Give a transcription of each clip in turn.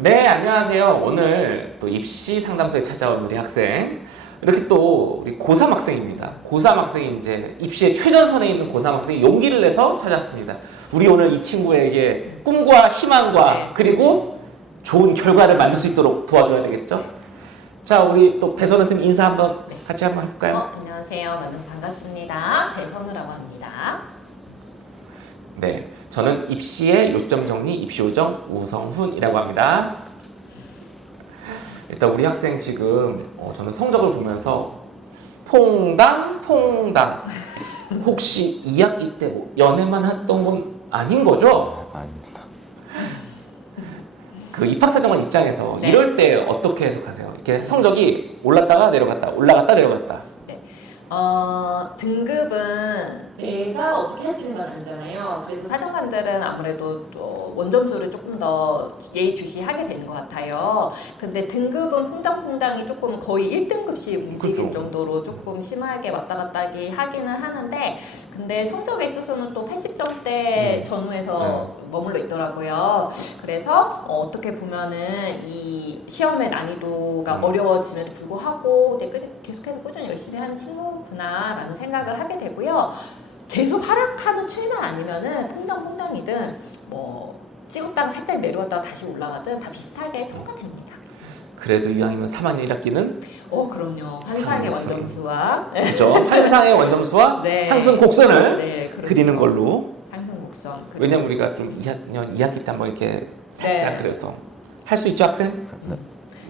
네, 안녕하세요. 오늘 또 입시 상담소에 찾아온 우리 학생. 이렇게 또 우리 고3 학생입니다. 고3 학생이 이제 입시의 최전선에 있는 고3 학생이 용기를 내서 찾았습니다. 우리 오늘 이 친구에게 꿈과 희망과 그리고 좋은 결과를 만들 수 있도록 도와줘야 되겠죠? 자, 우리 또 배선우 선생님 인사 한번 같이 한번 해볼까요? 안녕하세요. 만나서 반갑습니다. 배선우라고 합니다. 네, 저는 입시의 요점 정리 입시요정 우성훈이라고 합니다. 일단 우리 학생 지금 저는 성적을 보면서 퐁당 혹시 2학기 때 연애만 했던 건 아닌 거죠? 아닙니다. 그 입학사정관 입장에서 네. 이럴 때 어떻게 해석하세요? 이렇게 성적이 올랐다가 내려갔다 올라갔다 내려갔다. 등급은 내가 어떻게 할 수 있는 건 아니잖아요. 그래서 사정관들은 아무래도 또 원점수를 조금 더 예의주시하게 되는 것 같아요. 근데 등급은 퐁당퐁당이 조금 거의 1등급씩 움직일 그쵸. 정도로 조금 심하게 왔다 갔다 하기는 하는데, 근데 성적에 있어서는 또 80점대 전후에서 머물러 있더라고요. 그래서 어떻게 보면은 이 시험의 난이도가 어려워짐에도 불구하고 계속해서 꾸준히 열심히 하는 친구구나라는 생각을 하게 되고요. 계속 하락하는 추이만 아니면은 퐁당퐁당이든 뭐 찍었다가 살짝 내려왔다가 다시 올라가든 다 비슷하게 평가됩니다. 그래도 이왕이면 3학년 1학기는 그럼요. 환상의 상승. 원점수와 그렇죠. 환상의 원점수와 네. 상승 곡선을 그렇죠. 그리는 걸로. 상승 곡선. 왜냐면 우리가 좀 2학년 2학기 때 한번 이렇게 살짝 네. 그래서 할 수 있죠, 학생?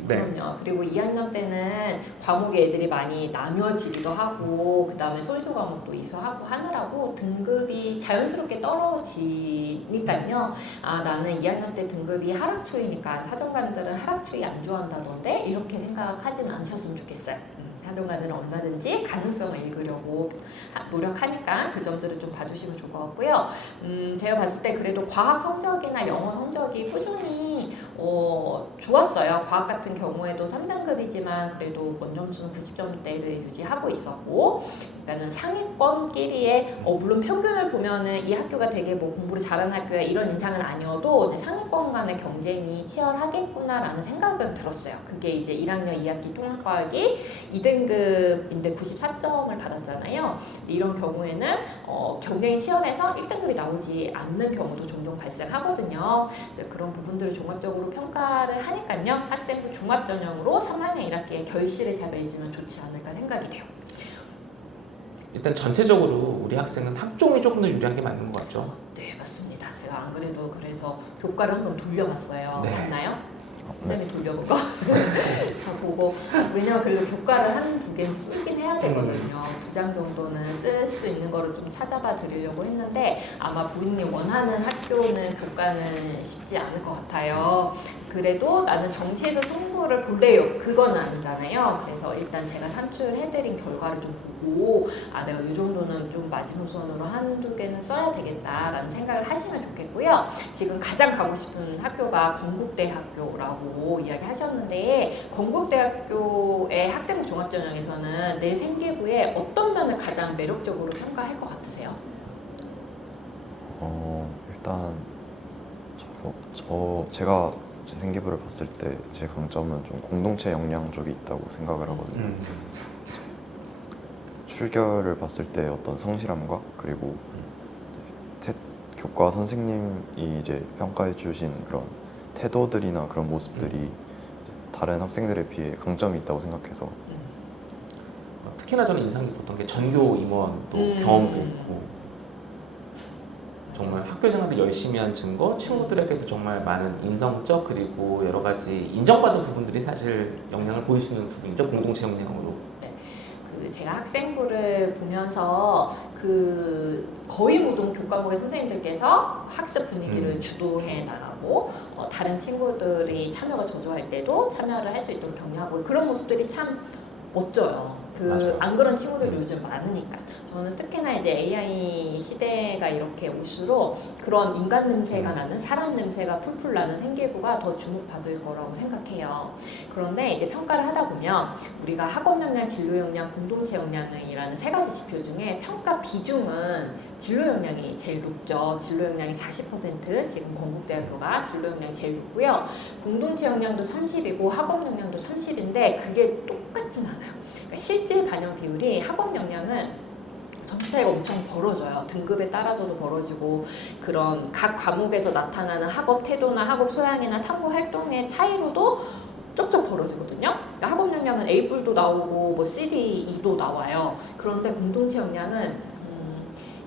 네. 그럼요. 그리고 2학년 때는 과목이 애들이 많이 나뉘어지기도 하고, 그 다음에 소위소 과목도 이수하고 하느라고 등급이 자연스럽게 떨어지니까요. 나는 2학년 때 등급이 하락추이니까 사정관들은 하락추이 안 좋아한다던데 이렇게 생각하지는 않으셨으면 좋겠어요. 사정관들은 얼마든지 가능성을 읽으려고 노력하니까 그 점들을 좀 봐주시면 좋을 것 같고요. 제가 봤을 때 그래도 과학 성적이나 영어 성적이 꾸준히 좋았어요. 과학 같은 경우에도 3등급이지만 그래도 원점수는 90점대를 유지하고 있었고, 일단은 상위권끼리의 물론 평균을 보면은 이 학교가 되게 뭐 공부를 잘하는 학교야 이런 인상은 아니어도 상위권 간의 경쟁이 치열하겠구나라는 생각은 들었어요. 그게 이제 1학년 2학기 통합과학이 2등급인데 94점을 받았잖아요. 이런 경우에는 경쟁이 치열해서 1등급이 나오지 않는 경우도 종종 발생하거든요. 그런 부분들을 종합적으로 평가를 하니까요. 학생부 종합전형으로 3학년 1학기에 결실을 잘 맺으면 좋지 않을까 생각이 돼요. 일단 전체적으로 우리 학생은 학종이 조금 더 유리한 게 맞는 것 같죠? 네, 맞습니다. 제가 안 그래도 그래서 교과를 한번 돌려봤어요. 네. 맞나요? 선생님이 돌려보고 다 보고, 왜냐면 그래도 교과를 한두 개는 쓰긴 해야 되거든요. 2장 정도는 쓸 수 있는 거를 좀 찾아봐 드리려고 했는데 아마 본인이 원하는 학교는 교과는 쉽지 않을 것 같아요. 그래도 나는 정시에서 승부를 볼래요, 그건 아니잖아요. 그래서 일단 제가 산출해드린 결과를 좀 보고 내가 이 정도는 좀 마지노선으로 한두 개는 써야 되겠다라는 생각을 하시면 좋겠고요. 지금 가장 가고 싶은 학교가 건국대학교라고 이야기하셨는데, 건국대학교의 학생부 종합전형에서는 내 생기부의 어떤 면을 가장 매력적으로 평가할 것 같으세요? 일단 제가 제 생기부를 봤을 때 제 강점은 좀 공동체 역량 쪽이 있다고 생각을 하거든요. 출결을 봤을 때 어떤 성실함과 그리고 교과 선생님이 이제 평가해 주신 그런 태도들이나 그런 모습들이 다른 학생들에 비해 강점이 있다고 생각해서 특히나 저는 인상 깊었던 게 전교 임원 또 경험도 있고 정말 학교 생활을 열심히 한 증거, 친구들에게도 정말 많은 인성적 그리고 여러 가지 인정받은 부분들이 사실 영향을 보여주는 부분이죠. 공동체 역량으로. 제가 학생부를 보면서 거의 모든 교과목의 선생님들께서 학습 분위기를 주도해 나가고, 다른 친구들이 참여가 저조할 때도 참여를 할 수 있도록 격려하고, 그런 모습들이 참 멋져요. 안 그런 친구들이 요즘 많으니까. 저는 특히나 이제 AI 시대가 이렇게 올수록 그런 인간 냄새가 나는, 사람 냄새가 풀풀 나는 생기부가 더 주목받을 거라고 생각해요. 그런데 이제 평가를 하다 보면 우리가 학업 역량, 진로 역량, 공동체 역량이라는 세 가지 지표 중에 평가 비중은 진로 역량이 제일 높죠. 진로 역량이 40%, 지금 건국대학교가 진로 역량이 제일 높고요. 공동체 역량도 30이고 학업 역량도 30인데 그게 똑같진 않아요. 그러니까 실질 반영 비율이 학업 역량은 점수 차이가 엄청 벌어져요. 등급에 따라서도 벌어지고 그런 각 과목에서 나타나는 학업 태도나 학업 소양이나 탐구 활동의 차이로도 쪽쪽 벌어지거든요. 그러니까 학업 역량은 A뿔도 나오고 뭐 CD, E도 나와요. 그런데 공동체 역량은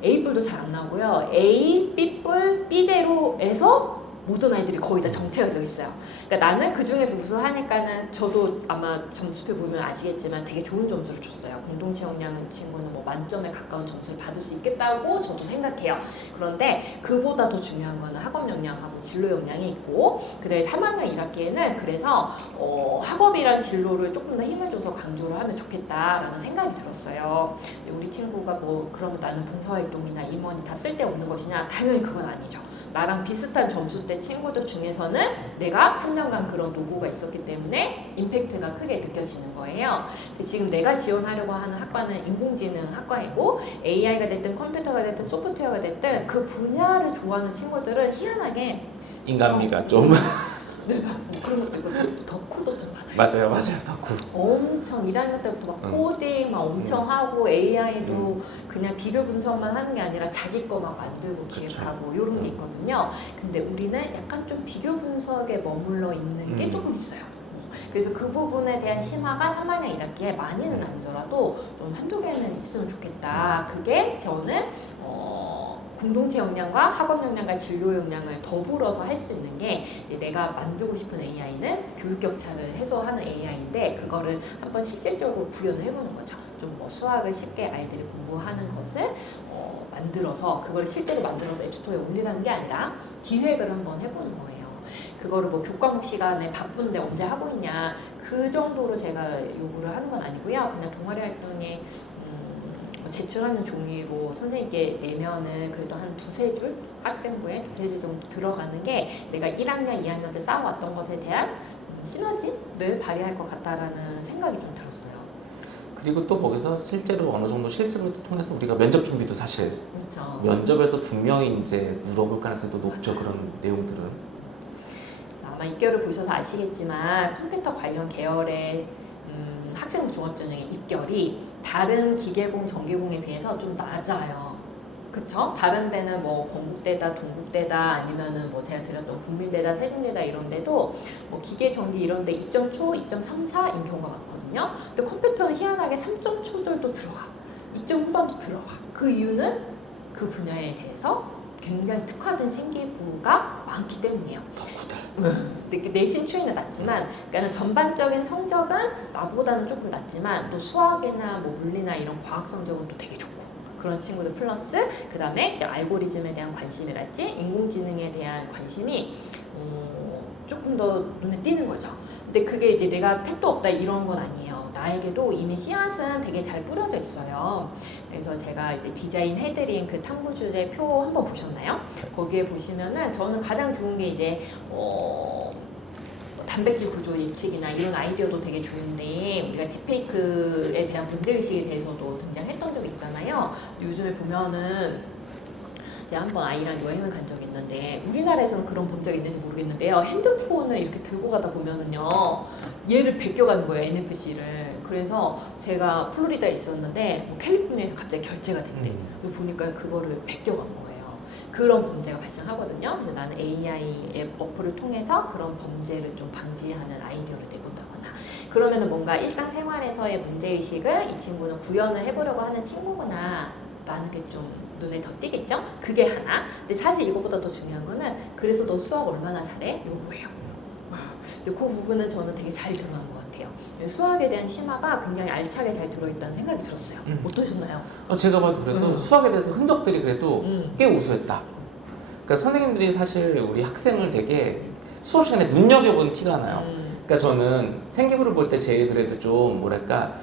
A뿔도 잘 안 나오고요. A, B뿔, B0에서 모든 아이들이 거의 다 정체가 되어 있어요. 그러니까 나는 그 중에서 우수하니까는 저도 아마 점수표 보면 아시겠지만 되게 좋은 점수를 줬어요. 공동체 역량 친구는 뭐 만점에 가까운 점수를 받을 수 있겠다고 저도 생각해요. 그런데 그보다 더 중요한 거는 학업 역량하고 진로 역량이 있고 그다음에 3학년 1학기에는 그래서 학업이란 진로를 조금 더 힘을 줘서 강조를 하면 좋겠다라는 생각이 들었어요. 우리 친구가 뭐 그러면 나는 봉사활동이나 임원이 다 쓸데없는 것이냐? 당연히 그건 아니죠. 나랑 비슷한 점수대 친구들 중에서는 내가 3년간 그런 노고가 있었기 때문에 임팩트가 크게 느껴지는 거예요. 근데 지금 내가 지원하려고 하는 학과는 인공지능 학과이고 AI가 됐든 컴퓨터가 됐든 소프트웨어가 됐든 그 분야를 좋아하는 친구들은 희한하게 인간미가 좀 네, 뭐 그런 것도 있고 덕후도 좀 많아요. 맞아요 덕후. 엄청 1학년 때부터 막 코딩 막 엄청 하고 AI도 그냥 비교 분석만 하는 게 아니라 자기 거 막 만들고 기획하고 이런 게 있거든요. 근데 우리는 약간 좀 비교 분석에 머물러 있는 게 조금 있어요. 그래서 그 부분에 대한 심화가 3학년 1학기에 많이는 아니더라도 좀 한두 개는 있으면 좋겠다. 그게 저는 공동체 역량과 학업 역량과 진로 역량을 더불어서 할 수 있는 게 이제 내가 만들고 싶은 AI는 교육 격차를 해소하는 AI인데 그거를 한번 실질적으로 구현을 해보는 거죠. 좀 뭐 수학을 쉽게 아이들이 공부하는 것을 만들어서 그걸 실제로 만들어서 앱스토어에 올리라는 게 아니라 기획을 한번 해보는 거예요. 그거를 뭐 교과목 시간에 바쁜데 언제 하고 있냐 그 정도로 제가 요구를 하는 건 아니고요. 그냥 동아리 활동에 제출하는 종이로 선생님께 내면은 그래도 한 두세 줄 학생부에 두세 줄 정도 들어가는 게 내가 1학년, 2학년 때 쌓아왔던 것에 대한 시너지를 발휘할 것 같다라는 생각이 좀 들었어요. 그리고 또 거기서 실제로 어느 정도 실습을 통해서 우리가 면접 준비도 사실 그렇죠. 면접에서 분명히 이제 물어볼 가능성이 또 높죠. 그런 내용들은. 아마 입결을 보셔서 아시겠지만 컴퓨터 관련 계열의 학생부 종합전형의 입결이 다른 기계공, 전기공에 비해서 좀 낮아요. 그쵸? 다른 데는 뭐 건국대다, 동국대다 아니면은 뭐 제가 드렸던 국민대다, 세종대다 이런 데도 뭐 기계, 전기 이런 데 2점 초, 2.34인 경우가 많거든요. 근데 컴퓨터는 희한하게 3점 초들도 들어가. 2점 후반도 들어가. 그 이유는 그 분야에 대해서 굉장히 특화된 생기부가 많기 때문이에요. 근데 내신 추이는 낮지만, 그러니까 전반적인 성적은 나보다는 조금 낮지만 또 수학이나 뭐 물리나 이런 과학 성적은 또 되게 좋고 그런 친구들 플러스 그 다음에 알고리즘에 대한 관심이랄지 인공지능에 대한 관심이 조금 더 눈에 띄는 거죠. 근데 그게 이제 내가 택도 없다 이런 건 아니에요. 나에게도 이미 씨앗은 되게 잘 뿌려져 있어요. 그래서 제가 이제 디자인 해드린 그 탐구 주제 표 한번 보셨나요? 거기에 보시면은 저는 가장 좋은 게 이제 단백질 구조 예측이나 이런 아이디어도 되게 좋은데 우리가 딥페이크에 대한 문제의식에 대해서도 등장했던 적이 있잖아요. 요즘에 보면은 제가 한번 아이랑 여행을 간 적이 있는데 우리나라에서는 그런 본 적이 있는지 모르겠는데요. 핸드폰을 이렇게 들고 가다 보면은요 얘를 베껴가는 거예요, NFC를. 그래서 제가 플로리다에 있었는데 뭐 캘리포니아에서 갑자기 결제가 됐대. 보니까 그거를 베껴간 거예요. 그런 범죄가 발생하거든요. 그래서 나는 AI 앱 어플을 통해서 그런 범죄를 좀 방지하는 아이디어를 내본다거나 그러면은 뭔가 일상생활에서의 문제의식을 이 친구는 구현을 해보려고 하는 친구구나 라는 게 좀 눈에 더 띄겠죠? 그게 하나. 근데 사실 이것보다 더 중요한 거는 그래서 너 수학 얼마나 잘해? 요거예요. 근데 그 부분은 저는 되게 잘 들어간 것 같아요. 수학에 대한 심화가 굉장히 알차게 잘 들어있다는 생각이 들었어요. 어떠셨나요? 제가 봐도 그래도 수학에 대해서 흔적들이 그래도 꽤 우수했다. 그러니까 선생님들이 사실 우리 학생을 되게 수업 시간에 눈여겨본 티가 나요. 그러니까 저는 생기부를 볼 때 제일 그래도 좀 뭐랄까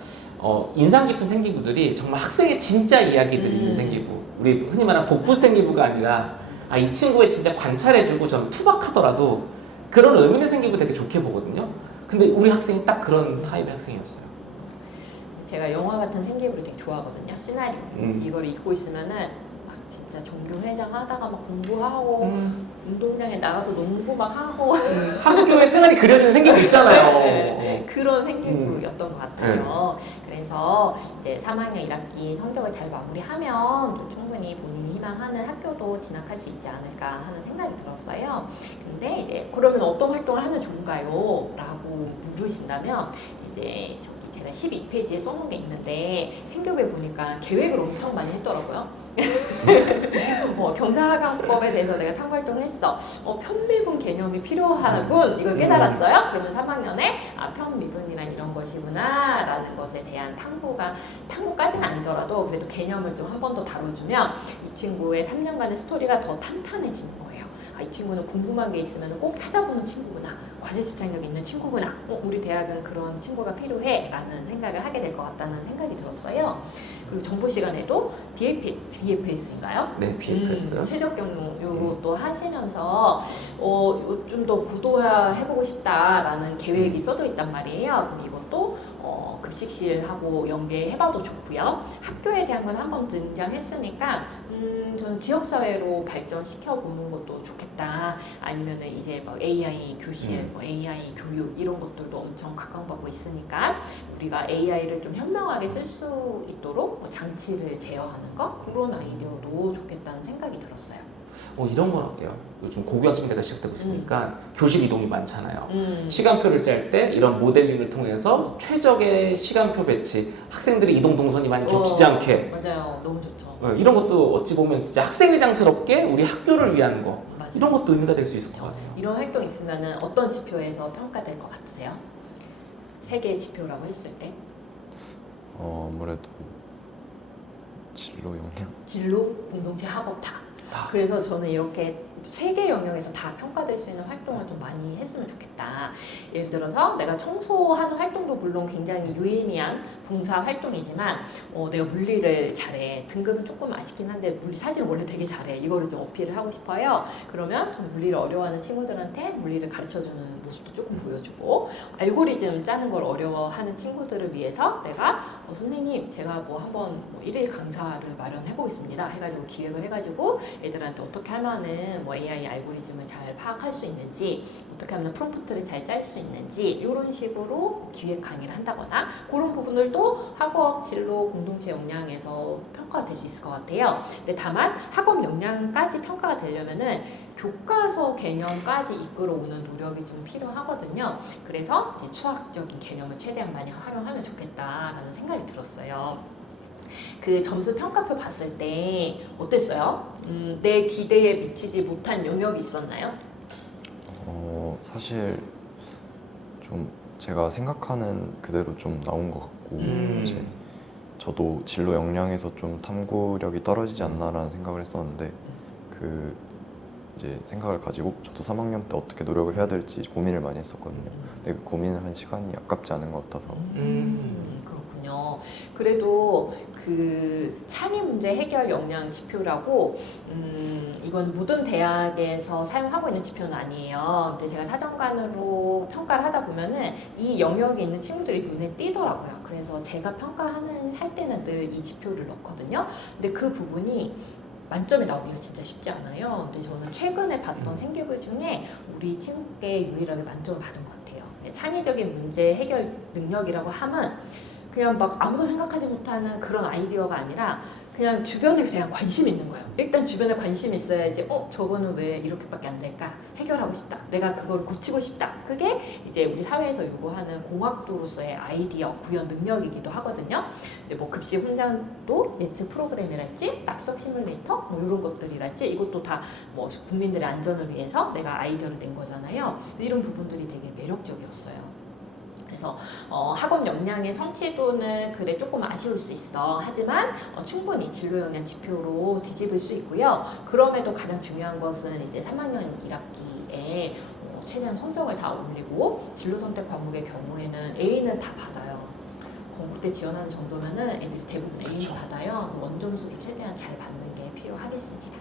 인상 깊은 생기부들이 정말 학생의 진짜 이야기들이 있는 생기부. 우리 흔히 말하는 복부 생기부가 아니라 이 친구의 진짜 관찰해주고 전 투박하더라도 그런 의미 있는 생기부 되게 좋게 보거든요. 근데 우리 학생이 딱 그런 타입의 학생이었어요. 제가 영화 같은 생기부를 되게 좋아하거든요. 시나리오. 이걸 읽고 있으면은 막 진짜 종교회장 하다가 막 공부하고 운동장에 나가서 농구 막 하고 학교의 생활이 그려진 생기고 있잖아요. 네, 그런 생기부였던 것 같아요. 그래서 이제 3학년 1학기 성적을 잘 마무리하면 또 충분히 본인이 희망하는 학교도 진학할 수 있지 않을까 하는 생각이 들었어요. 근데 이제 그러면 어떤 활동을 하면 좋은가요? 라고 물으신다면 이제 제가 12페이지에 써놓은 게 있는데 생각해 보니까 계획을 엄청 많이 했더라고요. 경사학강법에 대해서 내가 탐구 활동을 했어. 편미분 개념이 필요하군. 이걸 깨달았어요. 그러면 3학년에 편미분이란 이런 것이구나 라는 것에 대한 탐구까지는 아니더라도 그래도 개념을 좀 한 번 더 다뤄주면 이 친구의 3년간의 스토리가 더 탄탄해지는 거예요. 이 친구는 궁금한 게 있으면 꼭 찾아보는 친구구나. 과제 집착력이 있는 친구구나. 우리 대학은 그런 친구가 필요해 라는 생각을 하게 될 것 같다는 생각이 들었어요. 그리고 정보 시간에도 BFS인가요? 네, BFS. 최적 경로 요것도 하시면서 좀 더 고도화해보고 싶다라는 계획이 써져 있단 말이에요. 그럼 이것도 급식실하고 연계해봐도 좋고요. 학교에 대한 건 한번 등장했으니까 저는 지역사회로 발전시켜보는 것도 좋겠다. 아니면 이제 뭐 AI 교실, 뭐 AI 교육 이런 것들도 엄청 각광받고 있으니까 우리가 AI를 좀 현명하게 쓸 수 있도록 뭐 장치를 제어하는 것 그런 아이디어도 좋겠다는 생각이 들었어요. 이런 건 어때요? 요즘 고교학생제가 시작되고 있으니까 교실 이동이 많잖아요. 시간표를 짤 때 이런 모델링을 통해서 최적의 시간표 배치, 학생들의 이동 동선이 많이 겹치지 않게. 맞아요. 너무 좋죠. 이런 것도 어찌 보면 진짜 학생회장스럽게 우리 학교를 위한 거. 맞아요. 이런 것도 의미가 될 수 있을 것 같아요. 이런 활동 있으면 어떤 지표에서 평가될 것 같으세요? 세 개의 지표라고 했을 때? 아무래도 진로 영향. 진로, 공동체, 학업 다. 그래서 저는 이렇게 세 개 영역에서 다 평가될 수 있는 활동을 좀 많이 했으면 좋겠다. 예를 들어서 내가 청소하는 활동도 물론 굉장히 유의미한 봉사 활동이지만 내가 물리를 잘해. 등급은 조금 아쉽긴 한데 사실 원래 되게 잘해. 이거를 좀 어필을 하고 싶어요. 그러면 좀 물리를 어려워하는 친구들한테 물리를 가르쳐주는 모습도 조금 보여주고 알고리즘 짜는 걸 어려워하는 친구들을 위해서 내가 선생님 제가 뭐 한번 1일 강사를 마련해 보겠습니다. 해가지고 기획을 해가지고 애들한테 어떻게 하면은 뭐 AI 알고리즘을 잘 파악할 수 있는지 어떻게 하면 프롬프트를 잘 짤 수 있는지 이런 식으로 기획 강의를 한다거나 그런 부분들도 학업 진로 공동체 역량에서 평가가 될 수 있을 것 같아요. 근데 다만 학업 역량까지 평가가 되려면은 교과서 개념까지 이끌어오는 노력이 좀 필요하거든요. 그래서 이제 수학적인 개념을 최대한 많이 활용하면 좋겠다라는 생각이 들었어요. 그 점수 평가표 봤을 때 어땠어요? 내 기대에 미치지 못한 영역이 있었나요? 사실 좀 제가 생각하는 그대로 좀 나온 것 같고 이제 저도 진로 역량에서 좀 탐구력이 떨어지지 않나라는 생각을 했었는데 그 이제 생각을 가지고 저도 3학년 때 어떻게 노력을 해야 될지 고민을 많이 했었거든요. 근데 그 고민을 한 시간이 아깝지 않은 것 같아서 그렇군요. 그래도 그 창의 문제 해결 역량 지표라고 이건 모든 대학에서 사용하고 있는 지표는 아니에요. 근데 제가 사정관으로 평가를 하다 보면은 이 영역에 있는 친구들이 눈에 띄더라고요. 그래서 제가 할 때는 늘 이 지표를 넣거든요. 근데 그 부분이 만점이 나오기가 진짜 쉽지 않아요. 근데 저는 최근에 봤던 생계부 중에 우리 친구께 유일하게 만점을 받은 것 같아요. 창의적인 문제 해결 능력이라고 하면 그냥 막 아무도 생각하지 못하는 그런 아이디어가 아니라 그냥 주변에 그냥 관심이 있는 거예요. 일단 주변에 관심이 있어야지 저거는 왜 이렇게밖에 안 될까? 해결하고 싶다. 내가 그걸 고치고 싶다. 그게 이제 우리 사회에서 요구하는 공학도로서의 아이디어 구현 능력이기도 하거든요. 근데 뭐 급식 훈장도 예측 프로그램이랄지 낙석 시뮬레이터 뭐 이런 것들이랄지 이것도 다 뭐 국민들의 안전을 위해서 내가 아이디어를 낸 거잖아요. 이런 부분들이 되게 매력적이었어요. 그래서 학업 역량의 성취도는 그래 조금 아쉬울 수 있어. 하지만 충분히 진로 역량 지표로 뒤집을 수 있고요. 그럼에도 가장 중요한 것은 이제 3학년 1학기에 최대한 성적을 다 올리고 진로 선택 과목의 경우에는 A는 다 받아요. 공부때 지원하는 정도면은 애들이 대부분 A는 그쵸. 받아요. 원점수를 최대한 잘 받는 게 필요하겠습니다.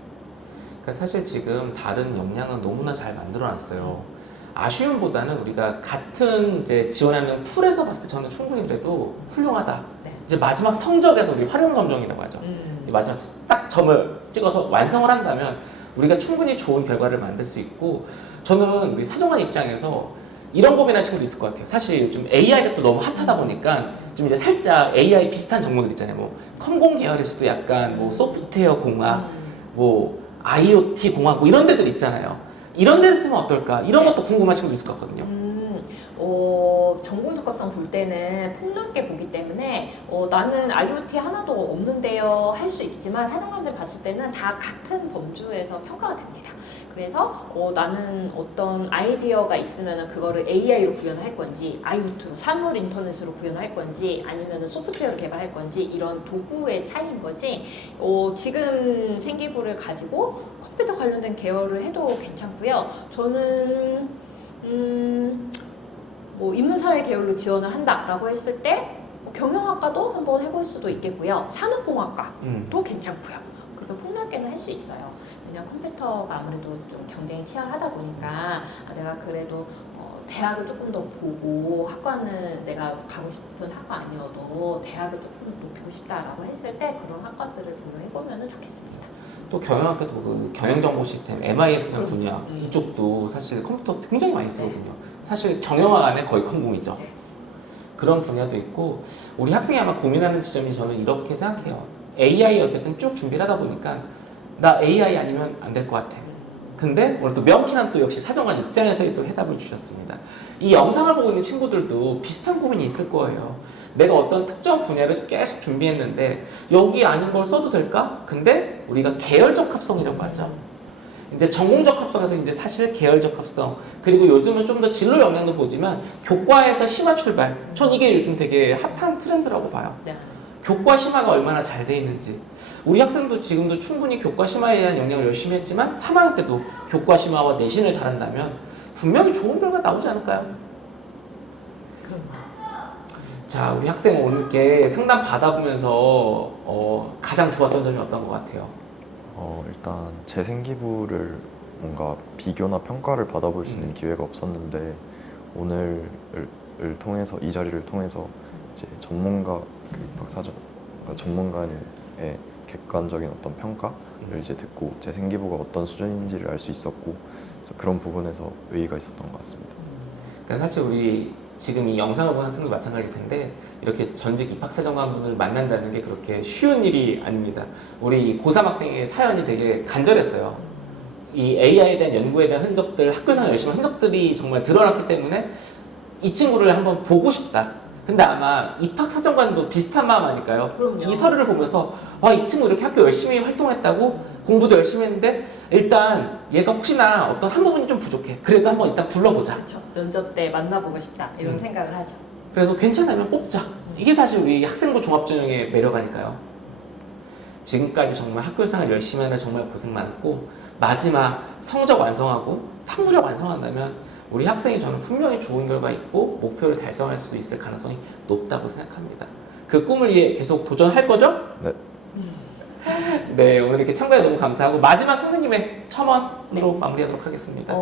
그러니까 사실 지금 다른 역량은 너무나 잘 만들어놨어요. 아쉬움보다는 우리가 같은 이제 지원하는 풀에서 봤을 때 저는 충분히 그래도 훌륭하다. 네. 이제 마지막 성적에서 우리 활용 검정이라고 하죠. 이제 마지막 딱 점을 찍어서 완성을 한다면 우리가 충분히 좋은 결과를 만들 수 있고, 저는 우리 사정관 입장에서 이런 고민하는 친구도 있을 것 같아요. 사실 요즘 AI가 또 너무 핫하다 보니까 좀 이제 살짝 AI 비슷한 종목들 있잖아요. 뭐 컴공 계열에서도 약간 뭐 소프트웨어 공학, 뭐 IoT 공학 뭐 이런 데들 있잖아요. 이런 데를 쓰면 어떨까? 이런 것도 궁금한 친구도 있을 것 같거든요. 전공 적합성 볼 때는 폭넓게 보기 때문에 나는 IoT 하나도 없는데요 할 수 있지만 사용자들 봤을 때는 다 같은 범주에서 평가가 됩니다. 그래서 나는 어떤 아이디어가 있으면 그거를 AI로 구현할 건지 IoT로 사물 인터넷으로 구현할 건지 아니면 소프트웨어로 개발할 건지 이런 도구의 차이인 거지 지금 생기부를 가지고 컴퓨터 관련된 계열을 해도 괜찮고요. 저는 뭐 인문사회 계열로 지원을 한다라고 했을 때 경영학과도 한번 해볼 수도 있겠고요. 산업공학과도 괜찮고요. 그래서 폭넓게는 할 수 있어요. 왜냐면 컴퓨터가 아무래도 좀 경쟁이 치열하다 보니까 내가 그래도 대학을 조금 더 보고 학과는 내가 가고 싶은 학과 아니어도 대학을 조금 높이고 싶다라고 했을 때 그런 학과들을 고려해보면 좋겠습니다. 또 경영학과도 그 경영정보 시스템, MIS 분야 이쪽도 사실 컴퓨터 굉장히 많이 쓰거든요. 사실 경영학 안에 거의 컴공이죠. 네. 그런 분야도 있고, 우리 학생이 아마 고민하는 지점이 저는 이렇게 생각해요. AI 어쨌든 쭉 준비를 하다 보니까 나 AI 아니면 안 될 것 같아. 근데 오늘 또 명쾌한 또 역시 사정관 입장에서의 또 해답을 주셨습니다. 이 영상을 보고 있는 친구들도 비슷한 고민이 있을 거예요. 내가 어떤 특정 분야를 계속 준비했는데 여기 아닌 걸 써도 될까? 근데 우리가 계열적 합성이라고 하죠. 이제 전공적 합성에서 이제 사실 계열적 합성, 그리고 요즘은 좀 더 진로 영향도 보지만 교과에서 심화 출발, 전 이게 요즘 되게 핫한 트렌드라고 봐요. 네. 교과 심화가 얼마나 잘 돼 있는지. 우리 학생도 지금도 충분히 교과 심화에 대한 영향을 열심히 했지만 3학년 때도 교과 심화와 내신을 잘한다면 분명히 좋은 결과 나오지 않을까요? 자, 우리 학생 오늘 이렇게 상담 받아보면서 가장 좋았던 점이 어떤 것 같아요? 일단 재생기부를 뭔가 비교나 평가를 받아볼 수 있는 기회가 없었는데 오늘을 통해서 이 자리를 통해서 이제 전문가 박사전 전문가의 객관적인 어떤 평가를 이제 듣고 재생기부가 어떤 수준인지를 알 수 있었고 그런 부분에서 의의가 있었던 것 같습니다. 그러니까 사실 우리 지금 이 영상을 보는 학생도 마찬가지일 텐데 이렇게 전직 입학사정관분을 만난다는 게 그렇게 쉬운 일이 아닙니다. 우리 고3 학생의 사연이 되게 간절했어요. 이 AI에 대한 연구에 대한 흔적들, 학교에서 열심히 한 흔적들이 정말 드러났기 때문에 이 친구를 한번 보고 싶다. 근데 아마 입학사정관도 비슷한 마음 아닐까요? 그럼요. 이 서류를 보면서 와, 이 친구 이렇게 학교 열심히 활동했다고? 공부도 열심히 했는데 일단 얘가 혹시나 어떤 한 부분이 좀 부족해. 그래도 한번 일단 불러보자. 그렇죠. 면접 때 만나보고 싶다 이런 생각을 하죠. 그래서 괜찮으면 뽑자. 이게 사실 우리 학생부 종합전형의 매력 아닐까요? 지금까지 정말 학교 생활 열심히 하느라 정말 고생 많았고 마지막 성적 완성하고 탐구력 완성한다면 우리 학생이 저는 분명히 좋은 결과 있고 목표를 달성할 수 있을 가능성이 높다고 생각합니다. 그 꿈을 위해 계속 도전할 거죠? 네. 네, 오늘 이렇게 참가해 너무 감사하고 마지막 선생님의 첨언으로 마무리하도록 하겠습니다.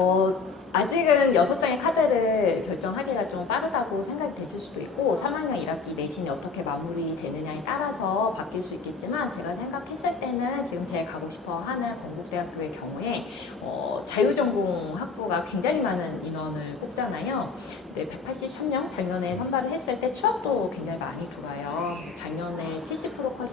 아직은 6장의 카드를 결정하기가 좀 빠르다고 생각이 되실 수도 있고 3학년 1학기 내신이 어떻게 마무리되느냐에 따라서 바뀔 수 있겠지만 제가 생각했을 때는 지금 제가 가고 싶어 하는 건국대학교의 경우에 자유전공 학부가 굉장히 많은 인원을 뽑잖아요. 183명 작년에 선발을 했을 때 취업도 굉장히 많이 들어와요. 그래서 작년에 70% 컷이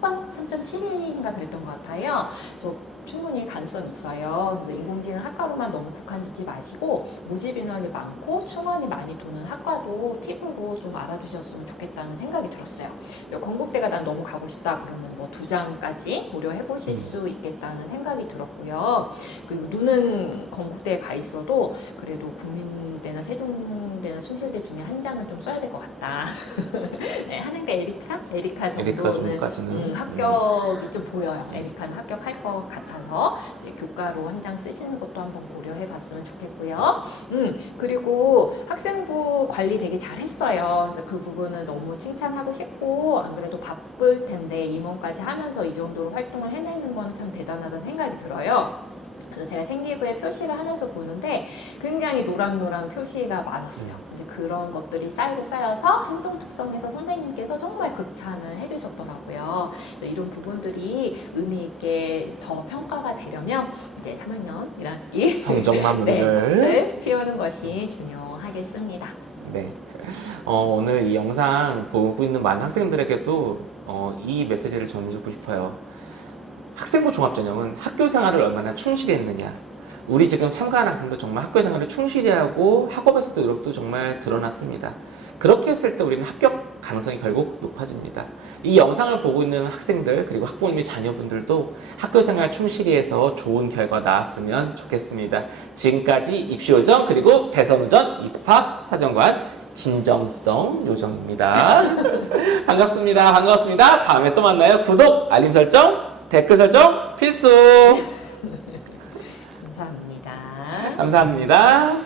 3.7인가 그랬던 것 같아요. 그래서 충분히 가능성이 있어요. 그래서 인공지능 학과로만 너무 국한짓지 마시고 모집 인원이 많고 충원이 많이 도는 학과도 팁으로 좀 알아주셨으면 좋겠다는 생각이 들었어요. 건국대가 난 너무 가고 싶다 그러면 뭐 2장까지 고려해 보실 수 있겠다는 생각이 들었고요. 그리고 눈은 건국대에 가 있어도 그래도 국민대나 세종대나 순실대 중에 한 장은 좀 써야 될 것 같다. 네, 한양대 에리카 정도는 합격이 좀 보여요. 에리카는 합격할 것 같아서 교과로 한 장 쓰시는 것도 한번 고려해 봤으면 좋겠고요. 그리고 학생부 관리 되게 잘했어요. 그래서 그 부분은 너무 칭찬하고 싶고 안 그래도 바쁠 텐데 임원까지 하면서 이 정도로 활동을 해내는 거는 참 대단하다는 생각이 들어요. 그래서 제가 생기부에 표시를 하면서 보는데 굉장히 노랑노랑 표시가 많았어요. 이제 그런 것들이 쌓이고 쌓여서 행동 특성에서 선생님께서 정말 극찬을 해주셨더라고요. 그래서 이런 부분들이 의미 있게 더 평가가 되려면 이제 3학년 1학기 성적 네, 마무리를 꽃을 피우는 것이 중요하겠습니다. 네. 오늘 이 영상 보고 있는 많은 학생들에게도 이 메시지를 전해주고 싶어요. 학생부 종합전형은 학교 생활을 얼마나 충실히 했느냐. 우리 지금 참가한 학생도 정말 학교 생활을 충실히 하고 학업에서도 노력도 정말 드러났습니다. 그렇게 했을 때 우리는 합격 가능성이 결국 높아집니다. 이 영상을 보고 있는 학생들 그리고 학부모님의 자녀분들도 학교 생활 충실히 해서 좋은 결과 나왔으면 좋겠습니다. 지금까지 입시요정 그리고 대선우전 입학 사정관 진정성 요정입니다. 반갑습니다. 반갑습니다. 다음에 또 만나요. 구독, 알림 설정, 댓글 설정 필수. 감사합니다. 감사합니다.